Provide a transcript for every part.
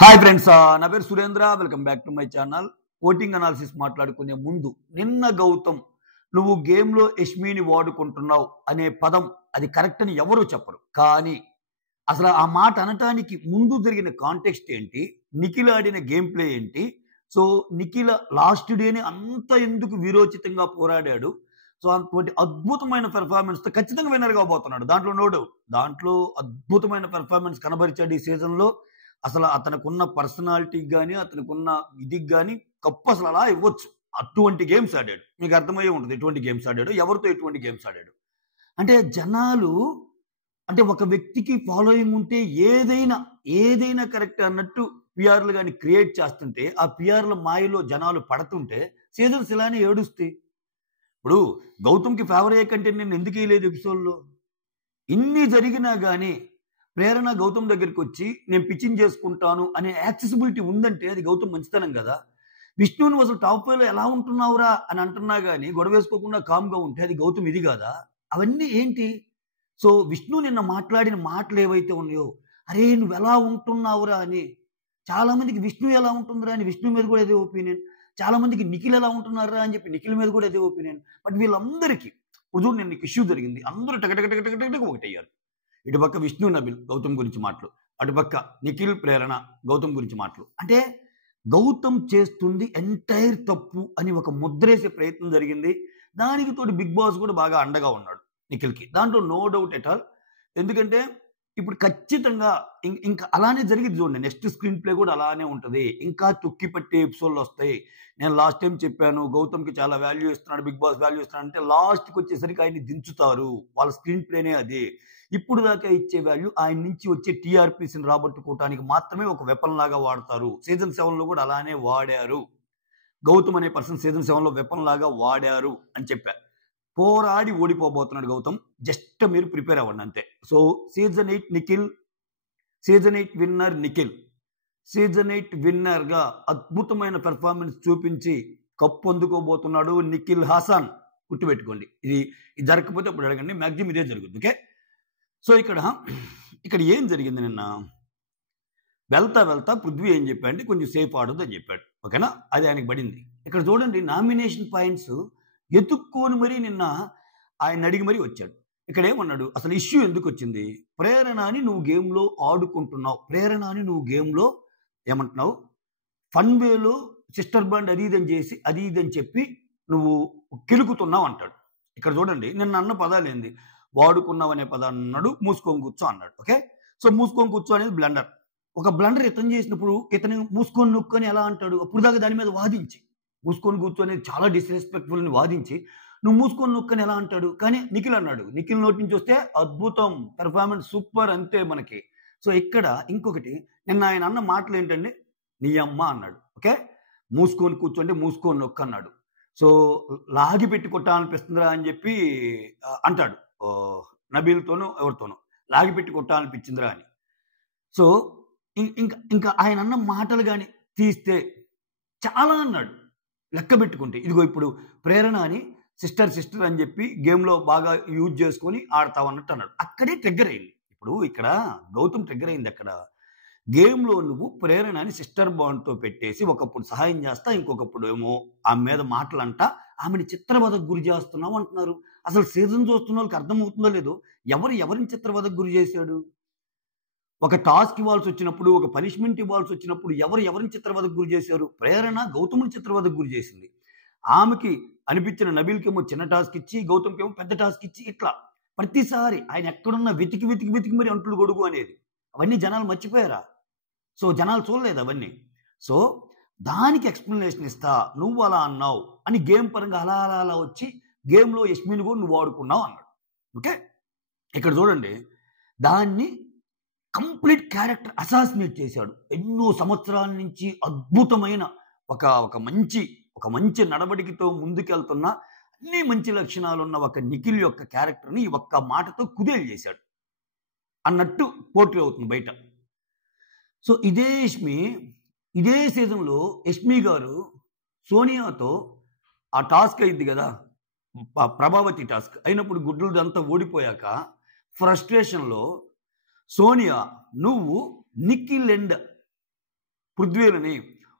Hi friends, నా పేరు Surendra. Welcome back to my channel. Voting analysis మాట్లాడుకునే ముందు నిన్న గౌతమ్ నువ్వు గేమ్లో యష్మిని వాడుకుంటున్నావు అనే పదం అది కరెక్ట్ అని ఎవరు చెప్పరు. కానీ అసలు ఆ మాట అనటానికి ముందు జరిగిన కాంటెక్స్ట్ ఏంటి, నిఖిల్ ఆడిన గేమ్ ప్లే ఏంటి, సో నిఖిల్ లాస్ట్ డేని అంత ఎందుకు వీరోచితంగా పోరాడాడు, సో అటువంటి అద్భుతమైన పెర్ఫార్మెన్స్తో ఖచ్చితంగా విన్నర్ కాబోతున్నాడు. దాంట్లో నో డౌట్. దాంట్లో అద్భుతమైన పెర్ఫార్మెన్స్ కనబరిచాడు ఈ సీజన్లో. అసలు అతనుకున్న పర్సనాలిటీకి కానీ అతనుకున్న ఇదికి కానీ కప్పు అసలు అలా ఇవ్వచ్చు. అటువంటి గేమ్స్ ఆడాడు. మీకు అర్థమయ్యే ఉంటుంది ఎటువంటి గేమ్స్ ఆడాడు, ఎవరితో ఎటువంటి గేమ్స్ ఆడాడు. అంటే జనాలు అంటే ఒక వ్యక్తికి ఫాలోయింగ్ ఉంటే ఏదైనా కరెక్ట్ అన్నట్టు పిఆర్లు కానీ క్రియేట్ చేస్తుంటే ఆ పిఆర్ల మాయలో జనాలు పడుతుంటే సీజన్స్ ఇలానే ఏడుస్తాయి. ఇప్పుడు గౌతమ్కి ఫేవర్ అయ్యే కంటే నేను ఎందుకు వేయలేదు ఎపిసోడ్లో. ఇన్ని జరిగినా కానీ ప్రేరణ గౌతమ్ దగ్గరికి వచ్చి నేను పిచ్చింగ్ చేసుకుంటాను అనే యాక్సెసిబిలిటీ ఉందంటే అది గౌతమ్ మంచితనం కదా. విష్ణువుని అసలు టాప్ ఫైవ్లో ఎలా ఉంటున్నావురా అని అంటున్నా కానీ గొడవ వేసుకోకుండా కామ్గా ఉంటే అది గౌతమ్ ఇది కాదా. అవన్నీ ఏంటి? సో విష్ణు నిన్న మాట్లాడిన మాటలు ఏవైతే ఉన్నాయో, అరే నువ్వు ఎలా ఉంటున్నావురా అని. చాలా మందికి విష్ణు ఎలా ఉంటుందిరా అని విష్ణు మీద కూడా అదే ఒపీనియన్. చాలా మందికి నిఖిల్ ఎలా ఉంటున్నారా అని చెప్పి నిఖిల్ మీద కూడా అదే ఒపీనియన్. బట్ వీళ్ళందరికీ ఇప్పుడు చూడు, నిన్న ఇష్యూ జరిగింది, అందరూ టకటకటకటకటక ఒకటయ్యారు. ఇటుపక్క విష్ణు నబిల్ గౌతమ్ గురించి మాటలు, అటుపక్క నిఖిల్ ప్రేరణ గౌతమ్ గురించి మాటలు. అంటే గౌతమ్ చేస్తుంది ఎంటైర్ తప్పు అని ఒక ముద్రేసే ప్రయత్నం జరిగింది. దానికి తోటి బిగ్ బాస్ కూడా బాగా అండగా ఉన్నాడు నిఖిల్కి, దాంట్లో నో డౌట్ ఎట్ ఆల్. ఎందుకంటే ఇప్పుడు ఖచ్చితంగా ఇంకా అలానే జరిగింది చూడండి. నెక్స్ట్ స్క్రీన్ ప్లే కూడా అలానే ఉంటుంది. ఇంకా తొక్కి పట్టే ఎపిసోడ్లు వస్తాయి. నేను లాస్ట్ టైం చెప్పాను, గౌతమ్కి చాలా వాల్యూ ఇస్తున్నాడు, బిగ్ బాస్ వాల్యూ ఇస్తున్నాడు అంటే లాస్ట్కి వచ్చేసరికి ఆయన్ని దించుతారు. వాళ్ళ స్క్రీన్ ప్లేనే అది. ఇప్పుడు దాకా ఇచ్చే వాల్యూ ఆయన నుంచి వచ్చే టీఆర్పీసీని రాబట్టుకోవటానికి మాత్రమే ఒక వెపన్ లాగా వాడతారు. సీజన్ 7లో కూడా అలానే వాడారు. గౌతమ్ అనే పర్సన్ సీజన్ 7లో వెపన్ లాగా వాడారు అని చెప్పారు. పోరాడి ఓడిపోబోతున్నాడు గౌతమ్. జస్ట్ మీరు ప్రిపేర్ అవ్వండి అంతే. So season 8 Nikhil, season 8 winner Nikhil. Season 8 విన్నర్గా అద్భుతమైన పెర్ఫార్మెన్స్ చూపించి కప్పు అందుకోబోతున్నాడు నిఖిల్ హాసన్. గుర్తుపెట్టుకోండి, ఇది జరగకపోతే అప్పుడు అడగండి, మ్యాక్సిమం ఇదే జరుగుతుంది. ఓకే. సో ఇక్కడ ఏం జరిగింది నిన్న, వెళ్తా పృథ్వీ ఏం చెప్పాడంటే కొంచెం సేఫ్ ఆడదు అని చెప్పాడు. ఓకేనా, అది ఆయనకి పడింది. ఇక్కడ చూడండి, నామినేషన్ పాయింట్స్ ఎత్తుక్కొని మరీ నిన్న ఆయన అడిగి మరీ వచ్చాడు. ఇక్కడ ఏమన్నాడు, అసలు ఇష్యూ ఎందుకు వచ్చింది? ప్రేరణని నువ్వు గేమ్లో ఆడుకుంటున్నావు, ప్రేరణని నువ్వు గేమ్లో ఏమంటున్నావు, ఫన్ వేలో సిస్టర్ బాండ్ అది ఇదని చెప్పి నువ్వు కిలుకుతున్నావు అంటాడు. ఇక్కడ చూడండి, నిన్న అన్న పదాలు ఏంది, వాడుకున్నావు అనే పదాన్ని అన్నాడు, మూసుకొని కూర్చో అన్నాడు. ఓకే. సో మూసుకొని కూర్చో అనేది బ్లండర్. ఒక బ్లండర్ ఇతను చేసినప్పుడు ఇతను మూసుకొని నొక్కొని ఎలా అంటాడు, అప్పుడు దాకా దాని మీద వాదించి మూసుకొని కూర్చొని చాలా డిస్రెస్పెక్ట్ఫుల్ అని వాదించి నువ్వు మూసుకొని నొక్కని ఎలా అంటాడు. కానీ నిఖిల్ అన్నాడు, నిఖిల్ నోటి నుంచి వస్తే అద్భుతం, పెర్ఫార్మెన్స్ సూపర్, అంతే మనకి. సో ఇక్కడ ఇంకొకటి, నిన్న ఆయన అన్న మాటలు ఏంటంటే నీ అమ్మ అన్నాడు. ఓకే. మూసుకొని కూర్చోంటే మూసుకొని నొక్క అన్నాడు. సో లాగి పెట్టి కొట్టాలనిపిస్తుందిరా అని చెప్పి అంటాడు నబీల్తోనూ ఎవరితోనూ, లాగి పెట్టి కొట్టాలనిపించిందిరా అని. సో ఇంకా ఆయన అన్న మాటలు కానీ తీస్తే చాలా అన్నాడు లెక్క పెట్టుకుంటే. ఇదిగో ఇప్పుడు ప్రేరణ అని సిస్టర్ అని చెప్పి గేమ్లో బాగా యూజ్ చేసుకొని ఆడతావు అన్నట్టు అన్నాడు. అక్కడే ట్రిగ్గర్ అయింది. ఇప్పుడు ఇక్కడ గౌతమ్ ట్రిగ్గర్ అయింది. అక్కడ గేమ్లో నువ్వు ప్రేరణ అని సిస్టర్ బాండ్తో పెట్టేసి ఒకప్పుడు సహాయం చేస్తా, ఇంకొకప్పుడు ఏమో ఆమె మీద మాటలంట, ఆమెని చిత్రవధకు గురి చేస్తున్నావు అంటున్నారు. అసలు సీజన్ చూస్తున్న వాళ్ళకి అర్థమవుతుందో లేదో, ఎవరిని చిత్రవధకు గురి చేశాడు? ఒక టాస్క్ ఇవ్వాల్సి వచ్చినప్పుడు, ఒక పనిష్మెంట్ ఇవ్వాల్సి వచ్చినప్పుడు ఎవరిని చిత్రవధకు గురి చేశారు? ప్రేరణ గౌతమ్ని చిత్రవధకు గురి చేసింది. ఆమెకి అనిపించిన నబీల్కేమో చిన్న టాస్క్ ఇచ్చి, గౌతమ్కేమో పెద్ద టాస్క్ ఇచ్చి, ఇట్లా ప్రతిసారి ఆయన ఎక్కడున్నా వెతికి మరి అంటులు గొడుగు అనేది. అవన్నీ జనాలు మర్చిపోయారా? సో జనాలు చూడలేదు అవన్నీ. సో దానికి ఎక్స్ప్లెనేషన్ ఇస్తా, నువ్వు అలా అన్నావు అని గేమ్ పరంగా అలా వచ్చి గేమ్లో యష్మిని కూడా నువ్వు వాడుకున్నావు అన్నాడు. ఓకే. ఇక్కడ చూడండి, దాన్ని కంప్లీట్ క్యారెక్టర్ అసాసినేట్ చేశాడు. ఎన్నో సంవత్సరాల నుంచి అద్భుతమైన ఒక మంచి నడవడికతో ముందుకెళ్తున్న, అన్ని మంచి లక్షణాలు ఉన్న ఒక నిఖిల్ యొక్క క్యారెక్టర్ని ఒక్క మాటతో కుదేలు చేశాడు అన్నట్టు పోర్ట్రే అవుతుంది బయట. సో ఇదే సీజన్లో యష్మి గారు సోనియాతో ఆ టాస్క్ అయింది కదా, ప్రభావతి టాస్క్ అయినప్పుడు గుడ్లదంతా ఓడిపోయాక ఫ్రస్ట్రేషన్లో సోనియా నువ్వు నిఖిల్ అండ్ పృథ్వీలని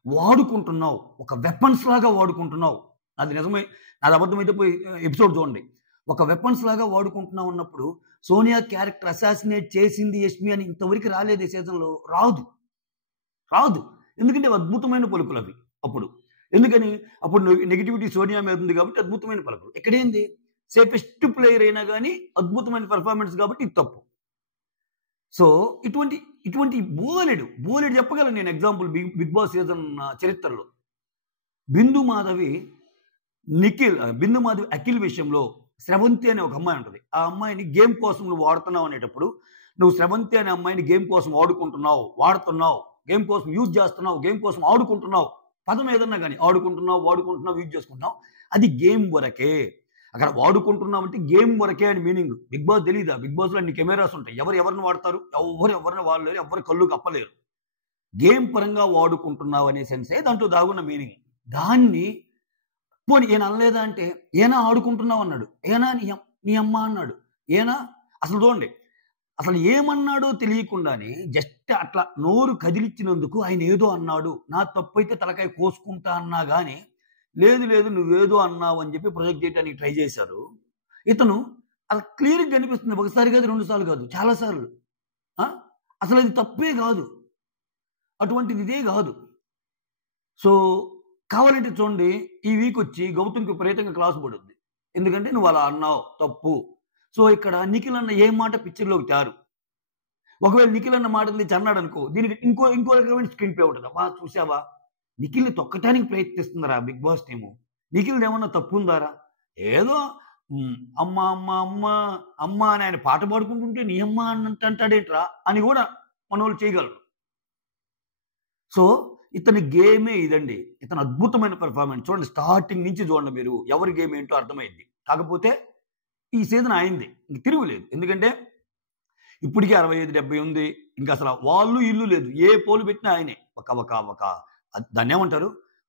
వాడుకుంటున్నావు, ఒక వెపన్స్ లాగా వాడుకుంటున్నావు. అది నిజమే, అది అబద్ధమైతే పోయి ఎపిసోడ్ చూడండి. ఒక వెపన్స్ లాగా వాడుకుంటున్నావు అన్నప్పుడు సోనియా క్యారెక్టర్ అసాసినేట్ చేసింది యష్మి అని ఇంతవరకు రాలేదు ఈ సీజన్లో. రాదు. ఎందుకంటే అవి అద్భుతమైన పలుకులు అవి. అప్పుడు ఎందుకని, అప్పుడు నెగిటివిటీ సోనియా మీద ఉంది కాబట్టి అద్భుతమైన పలుకులు. ఇక్కడేంది, సేఫెస్ట్ ప్లేయర్ అయినా కానీ అద్భుతమైన పెర్ఫార్మెన్స్ కాబట్టి ఇది తప్పు. సో ఇటువంటి బోలెడు చెప్పగలను నేను ఎగ్జాంపుల్ బిగ్ బాస్ సీజన్ చరిత్రలో. బిందు మాధవి అఖిల్ విషయంలో స్రవంతి అనే ఒక అమ్మాయి ఉంటుంది. ఆ అమ్మాయిని గేమ్ కోసం నువ్వు వాడుతున్నావు అనేటప్పుడు, నువ్వు స్రవంతి అనే అమ్మాయిని గేమ్ కోసం వాడుతున్నావు, గేమ్ కోసం యూజ్ చేస్తున్నావు, గేమ్ కోసం ఆడుకుంటున్నావు, పదం ఏదన్నా కానీ వాడుకుంటున్నావు యూజ్ చేసుకుంటున్నావు, అది గేమ్ వరకే. అక్కడ వాడుకుంటున్నావు అంటే గేమ్ వరకే అని మీనింగ్. బిగ్ బాస్ తెలీదా? బిగ్ బాస్లో అన్ని కెమెరాస్ ఉంటాయి. ఎవరిని వాడతారు? ఎవరిని వాడలేరు, ఎవరి కళ్ళు కప్పలేరు. గేమ్ పరంగా వాడుకుంటున్నావు అనే సెన్సే దాంట్లో దాగున్న మీనింగ్. దాన్ని పోనీ ఈయన అనలేదా అంటే, ఏనా ఆడుకుంటున్నావు అన్నాడు, ఏనా నీ అమ్మ అన్నాడు, ఏనా అసలు చూడండి, అసలు ఏమన్నాడో తెలియకుండానే జస్ట్ అట్లా నోరు కదిలిచ్చినందుకు ఆయన ఏదో అన్నాడు, నా తప్పైతే తలకాయ కోసుకుంటా అన్నా కానీ లేదు నువ్వేదో అన్నావు అని చెప్పి ప్రొజెక్ట్ చేయడానికి ట్రై చేశారు. ఇతను అది క్లియర్గా కనిపిస్తుంది, ఒకసారి కాదు, 2 సార్లు కాదు, చాలాసార్లు. అసలు అది తప్పే కాదు, అటువంటిది ఇదే కాదు. సో కావాలంటే చూడండి, ఈ వీక్ వచ్చి గౌతమ్కి విపరీతంగా క్లాస్ పడుద్ది. ఎందుకంటే నువ్వు అలా అన్నావు, తప్పు. సో ఇక్కడ నిఖిల్ అన్న ఏ మాట పిక్చర్లోకి తారు. ఒకవేళ నిఖిల్ అన్న మాట తెచ్చి అన్నాడు అనుకో, దీనికి ఇంకో రకమైన స్క్రీన్ ప్లే ఉంటుంది. అమ్మా చూసావా, నిఖిల్ని తొక్కటానికి ప్రయత్నిస్తున్నారా బిగ్ బాస్ టీము? నిఖిల్ ఏమన్నా తప్పు ఉందారా? ఏదో అమ్మ అమ్మ అమ్మ అమ్మ అని ఆయన పాట పాడుకుంటుంటే నీ అమ్మ అంటాడేంట్రా అని కూడా మన వాళ్ళు చేయగలరు. సో ఇతని గేమే ఇదండి. ఇతను అద్భుతమైన పెర్ఫార్మెన్స్ చూడండి, స్టార్టింగ్ నుంచి చూడండి మీరు, ఎవరి గేమ్ ఏంటో అర్థమైంది. కాకపోతే ఈ సీజన్ అయింది, ఇంక తిరుగులేదు. ఎందుకంటే ఇప్పటికే 65-70 ఉంది. ఇంకా అసలు వాళ్ళు ఇల్లు లేదు, ఏ పోలు పెట్టినా ఆయనే. ఒక దాన్ని ఏమంటారు,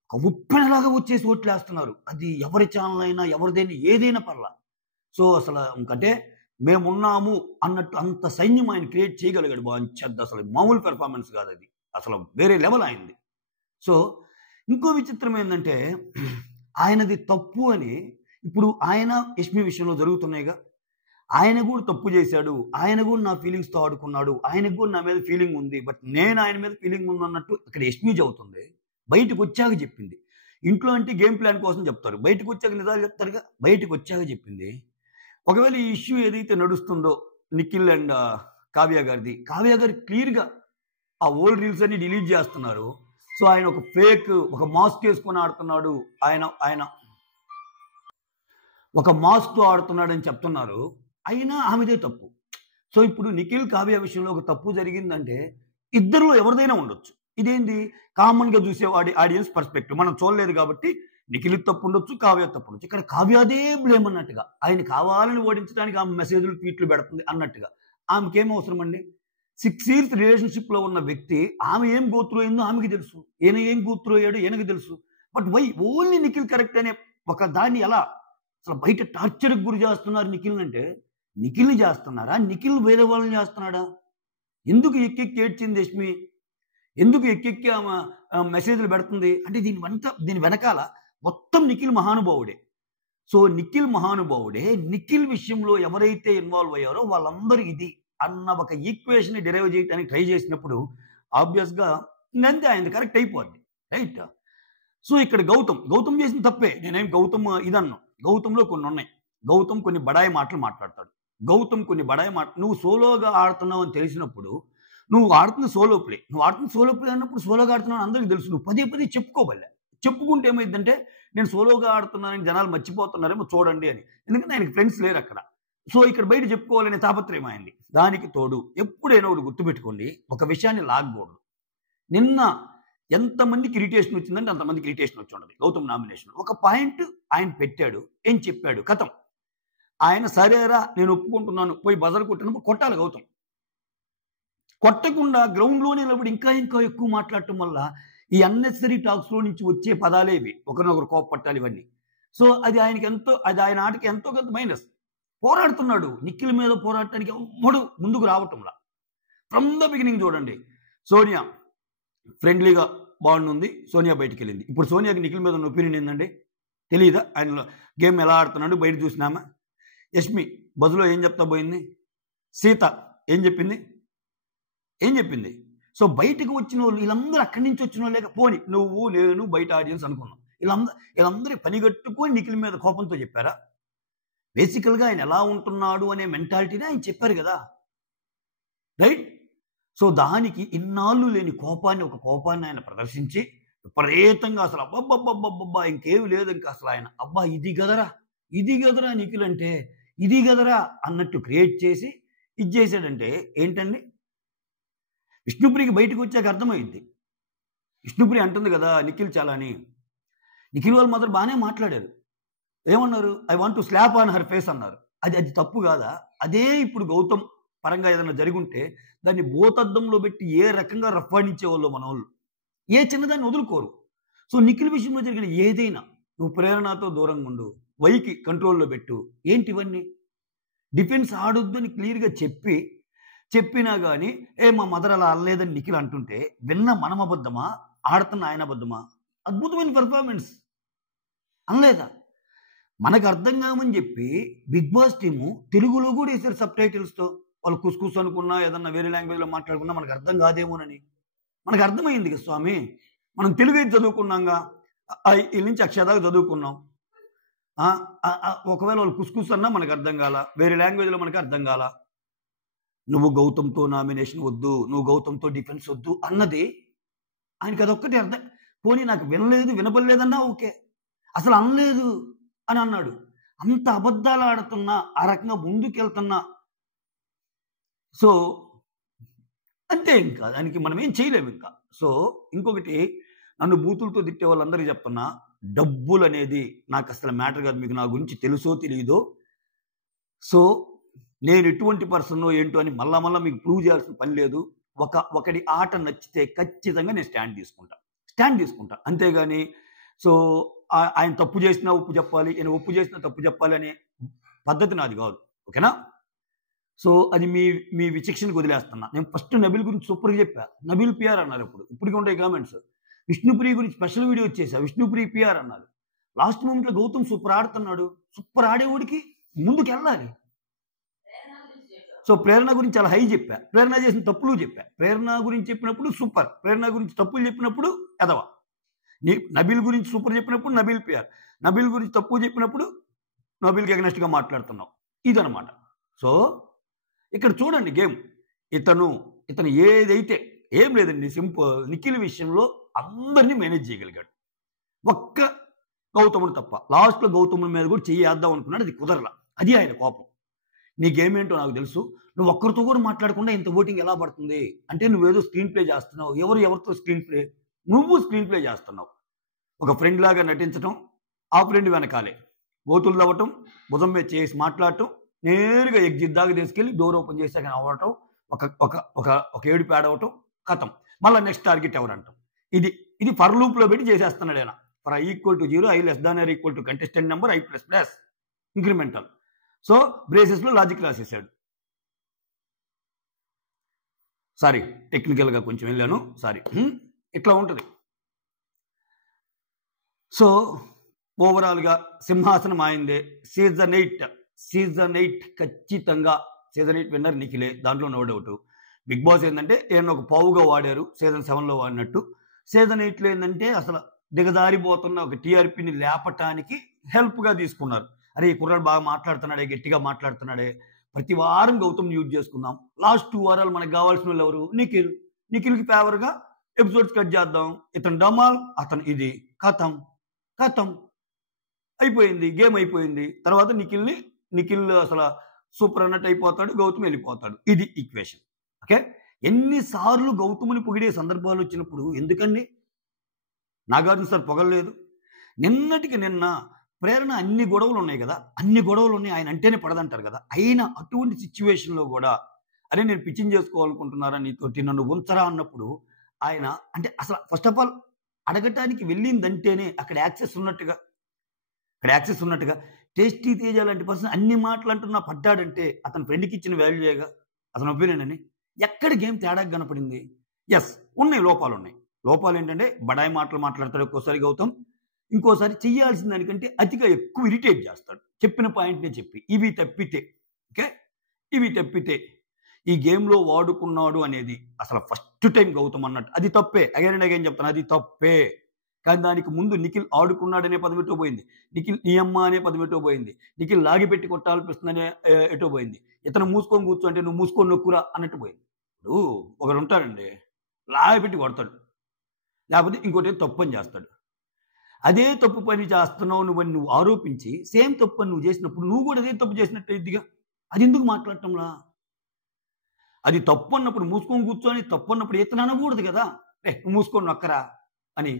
ఒక ఉప్పెనలాగా వచ్చేసి ఓట్లేస్తున్నారు. అది ఎవరి ఛానల్ అయినా, ఎవరిదైనా, ఏదైనా పర్లా. సో అసలు ఇంకంటే మేమున్నాము అన్నట్టు అంత సైన్యం ఆయన క్రియేట్ చేయగలిగాడు. బాగా అసలు మామూలు పెర్ఫార్మెన్స్ కాదు అది, అసలు వేరే లెవెల్ అయింది. సో ఇంకో విచిత్రం ఏంటంటే, ఆయనది తప్పు అని ఇప్పుడు ఆయన యష్మి విషయంలో జరుగుతున్నాయిగా. ఆయన కూడా తప్పు చేశాడు, ఆయన కూడా నా ఫీలింగ్స్తో ఆడుకున్నాడు, ఆయనకు కూడా నా మీద ఫీలింగ్ ఉంది, బట్ నేను ఆయన మీద ఫీలింగ్ ఉందన్నట్టు ఇక్కడ యష్మి చెబుతుంది. బయటకు వచ్చాక చెప్పింది. ఇంట్లో అంటే గేమ్ ప్లాన్ కోసం చెప్తారు, బయటకు వచ్చాక నిజాలు చెప్తారుగా. బయటకు వచ్చాక చెప్పింది. ఒకవేళ ఈ ఇష్యూ ఏదైతే నడుస్తుందో నిఖిల్ అండ్ కావ్య గారిది, కావ్య గారు క్లియర్గా ఆ ఓల్డ్ రీల్స్ అన్ని డిలీట్ చేస్తున్నారు. సో ఆయన ఒక ఫేక్, ఒక మాస్క్ వేసుకొని ఆడుతున్నాడు, ఆయన ఒక మాస్క్తో ఆడుతున్నాడని చెప్తున్నారు. అయినా ఆమెదే తప్పు. సో ఇప్పుడు నిఖిల్ కావ్య విషయంలో ఒక తప్పు జరిగిందంటే ఇద్దరిలో ఎవరిదైనా ఉండొచ్చు. ఇదేంది, కామన్గా చూసేవాడి ఆడియన్స్ పర్స్పెక్టివ్, మనం చూడలేదు కాబట్టి నిఖిల్ తప్పు ఉండొచ్చు, కావ్య తప్పు ఉండొచ్చు. ఇక్కడ కావ్యదే బ్లేమ్ అన్నట్టుగా, ఆయన కావాలని ఓడించడానికి ఆమె మెసేజ్లు ట్వీట్లు పెడుతుంది అన్నట్టుగా. ఆమెకేం అవసరం అండి? 6 years రిలేషన్షిప్లో ఉన్న వ్యక్తి, ఆమె ఏం గోత్రు అయిందో ఆమెకి తెలుసు, ఈయన ఏం గోత్రు అయ్యాడో ఈయనకి తెలుసు. But why only Nikhil correct అనే ఒక దాన్ని ఎలా అసలు బయట టార్చర్కి గురి చేస్తున్నారు నిఖిల్ అంటే? నిఖిల్ని చేస్తున్నారా, నిఖిల్ వేరే వాళ్ళని చేస్తున్నాడా? ఎందుకు ఎక్కెక్కి ఏడ్చింది యష్మి? ఎందుకు ఎక్కెక్కి ఆమె మెసేజ్లు పెడుతుంది అంటే దీని వెనకాల మొత్తం నిఖిల్ మహానుభావుడే. సో నిఖిల్ మహానుభావుడే. నిఖిల్ విషయంలో ఎవరైతే ఇన్వాల్వ్ అయ్యారో వాళ్ళందరూ ఇది అన్న ఒక ఈక్వేషన్ డిరైవ్ చేయడానికి ట్రై చేసినప్పుడు ఆబ్వియస్గా ఇంకంతే, ఆయన కరెక్ట్ అయిపోద్ది, రైట్? సో ఇక్కడ గౌతమ్ చేసిన తప్పే. నేనేం గౌతమ్ ఇదన్నా, గౌతంలో కొన్ని ఉన్నాయి. గౌతమ్ కొన్ని బడాయి మాటలు మాట్లాడతాడు. నువ్వు సోలోగా ఆడుతున్నావు అని తెలిసినప్పుడు, నువ్వు ఆడుతున్న సోలో ప్లే అన్నప్పుడు సోలోగా ఆడుతున్నావు అందరికీ తెలుసు. నువ్వు పదే చెప్పుకోబల్లే. చెప్పుకుంటే ఏమైందంటే, నేను సోలోగా ఆడుతున్నానని జనాలు మర్చిపోతున్నారేమో చూడండి అని. ఎందుకంటే ఆయనకి ఫ్రెండ్స్ లేరు అక్కడ. సో ఇక్కడ బయట చెప్పుకోవాలనే తాపత్రయం అయింది. దానికి తోడు ఎప్పుడైనా ఒకటి గుర్తుపెట్టుకోండి, ఒక విషయాన్ని లాగకూడదు. నిన్న ఎంతమందికి ఇరిటేషన్ వచ్చిందంటే అంతమందికి ఇరిటేషన్ వచ్చి ఉండదు. గౌతమ్ నామినేషన్ ఒక పాయింట్ ఆయన పెట్టాడు, ఏం చెప్పాడు, కథం. ఆయన సరేరా నేను ఒప్పుకుంటున్నాను పోయి బజర్ కొట్టినప్పుడు కొట్టాలి గౌతమ్. కొట్టకుండా గ్రౌండ్లోనే నిలబడి ఇంకా ఎక్కువ మాట్లాడటం వల్ల ఈ అన్నెసరీ టాక్స్లో నుంచి వచ్చే పదాలే ఇవి, ఒకరినొకరు కోపట్టాలి ఇవన్నీ. సో అది ఆయన ఆటకి ఎంతో కొంత మైనస్. పోరాడుతున్నాడు, నిఖిల్ మీద పోరాడటానికి ఎవ్వడు ముందుకు రావటంలా. ఫ్రమ్ ద బిగినింగ్ చూడండి, సోనియా ఫ్రెండ్లీగా బాగుంది. సోనియా బయటికి వెళ్ళింది. ఇప్పుడు సోనియాకి నిఖిల్ మీద ఉన్న ఒపీనియన్ ఏందండి? తెలియదా? ఆయన గేమ్ ఎలా ఆడుతున్నాడు బయట చూసినామా? యష్మి బజులో ఏం చెప్తా పోయింది? సీత ఏం చెప్పింది? ఏం చెప్పింది? సో బయటకు వచ్చిన వాళ్ళు వీళ్ళందరూ అక్కడి నుంచి వచ్చిన వాళ్ళే. పోని నువ్వు నేను బయట ఆడియన్స్ అనుకున్నాం. వీళ్ళందరూ పనిగట్టుకొని నిఖిల్ మీద కోపంతో చెప్పారా? బేసికల్గా ఆయన ఎలా ఉంటున్నాడు అనే మెంటాలిటీనే ఆయన చెప్పారు కదా, రైట్? సో దానికి ఇన్నాళ్ళు లేని కోపాన్ని, ఒక కోపాన్ని ఆయన ప్రదర్శించి విపరీతంగా అసలు అబ్బబ్బబ్బబ్బబ్బా ఇంకేమి లేదు ఇంకా అసలు ఆయన అబ్బా ఇది గదరా నిఖిల్ అంటే, ఇది గదరా అన్నట్టు క్రియేట్ చేసి ఇది చేశాడంటే ఏంటండి? విష్ణుప్రియకి బయటకు వచ్చాక అర్థమైంది. విష్ణుప్రియ అంటుంది కదా నిఖిల్ చాలా అని. నిఖిల్ వాళ్ళ మాత్రం బాగానే మాట్లాడారు. ఏమన్నారు? I want to slab on her face అన్నారు. అది తప్పు కాదా? అదే ఇప్పుడు గౌతమ్ పరంగా ఏదైనా జరుగుంటే దాన్ని భూతద్దంలో పెట్టి ఏ రకంగా రఫ్వాడించేవాళ్ళు మన వాళ్ళు. ఏ చిన్నదాన్ని వదులుకోరు. సో నిఖిల్ విషయంలో జరిగిన ఏదైనా నువ్వు ప్రేరణతో దూరంగా ఉండు, వైకి కంట్రోల్లో పెట్టు, ఏంటి ఇవన్నీ? డిఫెన్స్ ఆడొద్దు అని క్లియర్గా చెప్పినా కానీ మా మదర్ అలా అనలేదని నిఖిల్ అంటుంటే విన్న మనం అబద్ధమా, ఆడుతున్న ఆయన అబద్ధమా? అద్భుతమైన పెర్ఫార్మెన్స్ అనలేదా? మనకు అర్థం కామని చెప్పి బిగ్ బాస్ టీము తెలుగులో కూడా వేసారు సబ్ టైటిల్స్తో. వాళ్ళు కుస్కుస్ అనుకున్నా ఏదన్నా వేరే లాంగ్వేజ్లో మాట్లాడుకున్నా మనకు అర్థం కాదేమోనని. మనకు అర్థమైంది కదా స్వామి, మనం తెలుగు అయితే చదువుకున్నాంగా, వీళ్ళ నుంచి అక్షదాకా చదువుకున్నాం. ఒకవేళ వాళ్ళు కుస్కుస్ అన్నా మనకు అర్థం కాల, వేరే లాంగ్వేజ్లో మనకు అర్థం కాల. నువ్వు గౌతమ్తో నామినేషన్ వద్దు, నువ్వు గౌతమ్తో డిఫెన్స్ వద్దు అన్నది ఆయనకి అదొక్కటే అర్థం. పోనీ నాకు వినపడలేదన్నా ఓకే, అసలు అనలేదు అని అన్నాడు. అంత అబద్ధాలు ఆడుతున్నా, ఆ రకంగా ముందుకెళ్తున్నా, సో అంతే, ఇంకా దానికి మనం ఏం చేయలేము ఇంకా. సో ఇంకొకటి, నన్ను బూతులతో తిట్టే వాళ్ళందరికీ చెప్తున్నా, డబ్బులు అనేది నాకు అసలు మ్యాటర్ కాదు. మీకు నా గురించి తెలుసో తెలియదో, సో నేను ఎటువంటి పర్సన్నో ఏంటో అని మళ్ళా మీకు ప్రూవ్ చేయాల్సిన పని లేదు. ఒకటి ఆట నచ్చితే ఖచ్చితంగా నేను స్టాండ్ తీసుకుంటా అంతేగాని సో ఆయన తప్పు చేసినా ఉప్పు చెప్పాలి, నేను ఒప్పు చేసినా తప్పు చెప్పాలి అనే పద్ధతి నాది కాదు. ఓకేనా? సో అది మీ విచక్షణకు వదిలేస్తున్నా. నేను ఫస్ట్ నబీల్ గురించి సూపర్గా చెప్పా. నబీల్ పిఆర్ అన్నారు. ఇప్పటికీ ఉంటాయి కామెంట్స్. విష్ణుప్రియ గురించి స్పెషల్ వీడియో వచ్చేసా, విష్ణుప్రియ పిఆర్ అన్నారు. లాస్ట్ మూమెంట్లో గౌతమ్ సూపర్ ఆడుతున్నాడు. సూపర్ ఆడేవాడికి ముందుకు వెళ్ళాలి. సో ప్రేరణ గురించి చాలా హై చెప్పా, ప్రేరణ చేసిన తప్పులు చెప్పా. ప్రేరణ గురించి చెప్పినప్పుడు సూపర్, ప్రేరణ గురించి తప్పులు చెప్పినప్పుడు ఎదవా. నబీల్ గురించి సూపర్ చెప్పినప్పుడు నబీల్ పిఆర్, నబీల్ గురించి తప్పు చెప్పినప్పుడు నబీల్కి ఎగనెస్ట్గా మాట్లాడుతున్నావు. ఇదనమాట. సో ఇక్కడ చూడండి గేమ్. ఇతను ఏదైతే ఏం లేదండి, సింపుల్. నిఖిల్ విషయంలో అందరినీ మేనేజ్ చేయగలిగాడు, ఒక్క గౌతముడు తప్ప. లాస్ట్లో గౌతముడి మీద కూడా చేద్దాం అనుకున్నాడు, అది కుదరలా. అది ఆయన కోపం. నీ గేమ్ ఏంటో నాకు తెలుసు, నువ్వు ఒక్కరితో కూడా మాట్లాడకుండా ఇంత ఓటింగ్ ఎలా పడుతుంది అంటే నువ్వేదో స్క్రీన్ ప్లే చేస్తున్నావు. ఎవరితో స్క్రీన్ ప్లే? నువ్వు స్క్రీన్ ప్లే చేస్తున్నావు. ఒక ఫ్రెండ్ లాగా నటించడం, ఆ ఫ్రెండ్ వెనకాలే ఓతులు తవ్వటం, భుజం మీద చేసి మాట్లాడటం, నేరుగా ఎగ్జిట్ దాకా తీసుకెళ్ళి డోర్ ఓపెన్ చేసాక అవ్వటం, ఒక ఏడు ప్యాడ్ అవ్వటం, కథం. మళ్ళీ నెక్స్ట్ టార్గెట్ ఎవరంటాం. ఇది ఫర్ లూప్లో పెట్టి చేసేస్తున్నాడు ఆయన. For i = 0, i <= contestant number, i++ incremental. So బ్రేసెస్లో లాజిక్ రాసేసాడు. సారీ, టెక్నికల్గా కొంచెం వెళ్ళాను, సారీ. ఇట్లా ఉంటుంది. సో ఓవరాల్గా సింహాసనం ఆయిందే. సీజన్ 8 ఖచ్చితంగా సీజన్ 8 విన్నర్ నిఖిలే, దాంట్లో నో డౌట్. బిగ్ బాస్ ఏంటంటే ఏమన్నా ఒక పావుగా వాడారు, సీజన్ 7లో వాడినట్టు. సీజన్ 8లో ఏంటంటే అసలు దిగజారిపోతున్న ఒక టీఆర్పీని లేపటానికి హెల్ప్గా తీసుకున్నారు. అరే ఈ కుర్రాడు బాగా మాట్లాడుతున్నాడే, గట్టిగా మాట్లాడుతున్నాడే, ప్రతి వారం గౌతమ్ యూజ్ చేసుకుందాం. లాస్ట్ 2 వారాలు మనకు కావాల్సిన వాళ్ళు ఎవరు? నిఖిల్కి ఫేవర్గా ఎపిసోడ్స్ కట్ చేద్దాం. ఇతను డమాల్, అతను ఇది, కథం అయిపోయింది, గేమ్ అయిపోయింది. తర్వాత నిఖిల్ అసలు సూపర్ అన్నట్టు అయిపోతాడు, గౌతమ్ వెళ్ళిపోతాడు. ఇది ఈక్వేషన్. ఓకే, ఎన్నిసార్లు గౌతముని పొగిడే సందర్భాలు వచ్చినప్పుడు ఎందుకండి నాగార్జున సార్ పొగలేదు? నిన్నటికి నిన్న ప్రేరణ అన్ని గొడవలు ఉన్నాయి కదా, అన్ని గొడవలు ఉన్నాయి, ఆయన అంటేనే పడదంటారు కదా. అయినా అటువంటి సిచ్యువేషన్లో కూడా అరే నేను పిచ్చింగ్ చేసుకోవాలనుకుంటున్నారా నీతోటి, నన్ను ఉంచరా అన్నప్పుడు ఆయన అంటే అసలు ఫస్ట్ ఆఫ్ ఆల్ అడగటానికి వెళ్ళిందంటేనే అక్కడ యాక్సెస్ ఉన్నట్టుగా టేస్టీ తేజ లాంటి పర్సన్ అన్ని మాటలు అంటున్నా పడ్డాడంటే అతని ఫ్రెండ్కి ఇచ్చిన వాల్యూయేగా, అతని ఒపీనియన్ అని. ఎక్కడ గేమ్ తేడా కనపడింది? ఎస్ ఉన్నాయి, లోపాలు ఉన్నాయి. లోపాలు ఏంటంటే బడాయి మాటలు మాట్లాడతాడు ఒక్కోసారి గౌతమ్, ఇంకోసారి చెయ్యాల్సిన దానికంటే అతిగా ఎక్కువ ఇరిటేట్ చేస్తాడు చెప్పిన పాయింట్నే చెప్పి. ఇవి తప్పితే ఓకే, ఇవి తప్పితే ఈ గేమ్లో వాడుకున్నాడు అనేది అసలు ఫస్ట్ టైం గౌతమ్ అన్నట్టు అది తప్పే. అగైన్ అండ్ అగైన్ చెప్తాను, అది తప్పే. కానీ దానికి ముందు నిఖిల్ ఆడుకున్నాడనే పదం ఎటో పోయింది, నిఖిల్ నీ అమ్మ అనే పదం ఎటో పోయింది, నిఖిల్ లాగిపెట్టి కొట్టాలనిపిస్తుందనే ఎటో పోయింది, ఇతను మూసుకొని కూర్చోంటే నువ్వు మూసుకొని నొక్కురా అన్నట్టు పోయింది. ఇప్పుడు ఒకడు ఉంటాడండి, లాగిపెట్టి కొడతాడు, లేకపోతే ఇంకోటి తప్పు పని చేస్తాడు. అదే తప్పు పని చేస్తున్నావు నువ్వు ఆరోపించి సేమ్ తప్పు పని నువ్వు చేసినప్పుడు నువ్వు కూడా అదే తప్పు చేసినట్టు ఇదిగా. అది ఎందుకు మాట్లాడటంలా? అది తప్పు అన్నప్పుడు మూసుకొని కూర్చొని, తప్పు అన్నప్పుడు ఇతను అనకూడదు కదా, నువ్వు మూసుకొని నొక్కరా అని.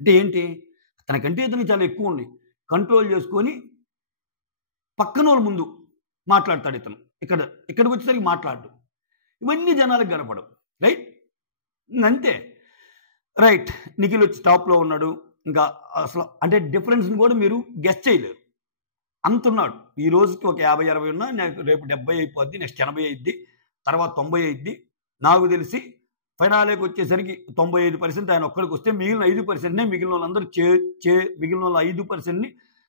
అంటే ఏంటి, తనకంటే ఇతనికి చాలా ఎక్కువ ఉంది, కంట్రోల్ చేసుకొని పక్కన వాళ్ళ ముందు మాట్లాడతాడు ఇతను. ఇక్కడికి వచ్చేసరికి మాట్లాడు. ఇవన్నీ జనాలకు కనపడవు, రైట్? అంతే, రైట్. నిఖిల్ వచ్చి టాప్లో ఉన్నాడు, ఇంకా అసలు అంటే డిఫరెన్స్ని కూడా మీరు గెస్ చేయలేరు, అంతున్నాడు. ఈ రోజుకి ఒక 50-60 ఉన్నా, నాకు రేపు 70 అయిపోద్ది, నెక్స్ట్ 80 అయిద్ది, తర్వాత 90 అయిద్ది. నాకు తెలిసి ఫైనాలేకి వచ్చేసరికి 95% ఆయన ఒక్కడికి వస్తే మిగిలిన 5%నే మిగిలిన వాళ్ళందరూ మిగిలిన వాళ్ళ 5%ని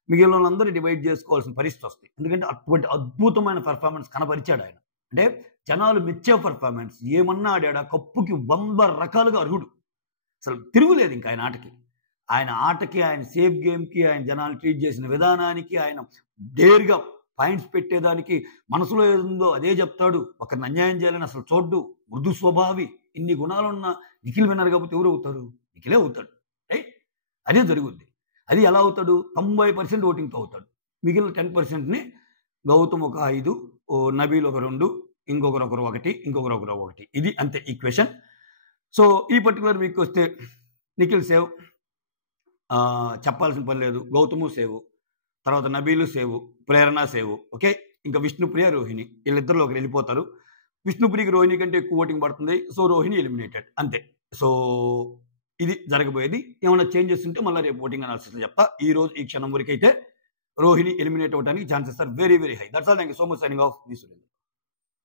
మిగిలిన వాళ్ళందరూ డివైడ్ చేసుకోవాల్సిన పరిస్థితి వస్తుంది. ఎందుకంటే అటువంటి అద్భుతమైన పర్ఫార్మెన్స్ కనపరిచాడు ఆయన. అంటే జనాలు మెచ్చే పర్ఫార్మెన్స్, ఏమన్నా ఆడాడా, కప్పుకి 100 రకాలుగా అర్హుడు, అసలు తిరుగులేదు ఇంకా ఆయన ఆటకి. ఆయన సేఫ్ గేమ్కి, ఆయన జనాలు ట్రీట్ చేసిన విధానానికి, ఆయన డేర్గా పాయింట్స్ పెట్టేదానికి, మనసులో ఏదో అదే చెప్తాడు, ఒకరిని అన్యాయం చేయాలని అసలు చూడ్డు, మృదు స్వభావి. ఇన్ని గుణాలున్న నిఖిల్ విన్నర్ కాబట్టి ఎవరు అవుతారు? నిఖిలే అవుతాడు, రైట్? అదే జరుగుద్ది. అది ఎలా అవుతాడు? 90% ఓటింగ్తో అవుతాడు. మిగిలిన 10%ని గౌతమ్ ఒక 5, నబీల్ ఒక 2, ఇంకొకరు 1, ఇంకొకరు 1. ఇది అంతే ఈక్వేషన్. సో ఈ పర్టికులర్ వీక్ వస్తే నిఖిల్ సేవ్, చెప్పాల్సిన పని లేదు. గౌతము సేవ్, తర్వాత నబీలు సేవ్, ప్రేరణ సేవ్, ఓకే. ఇంకా విష్ణుప్రియ, రోహిణి, వీళ్ళిద్దరిలో ఒకరు వెళ్ళిపోతారు. విష్ణుప్రియకి రోహిణి కంటే ఎక్కువ ఓటింగ్ పడుతుంది, సో రోహిణి ఎలిమినేటెడ్, అంతే. సో ఇది జరగబోయేది. ఏమైనా చేంజెస్ ఉంటే మళ్ళీ రేపు ఓటింగ్ అనాలిసిస్లో చెప్తా. ఈ రోజు ఈ క్షణం వరకు అయితే రోహిణి ఎలిమినేట్ అవ్వడానికి chances are very very high. That's all. Thank you so much. Signing off, మీ సురేంద్ర.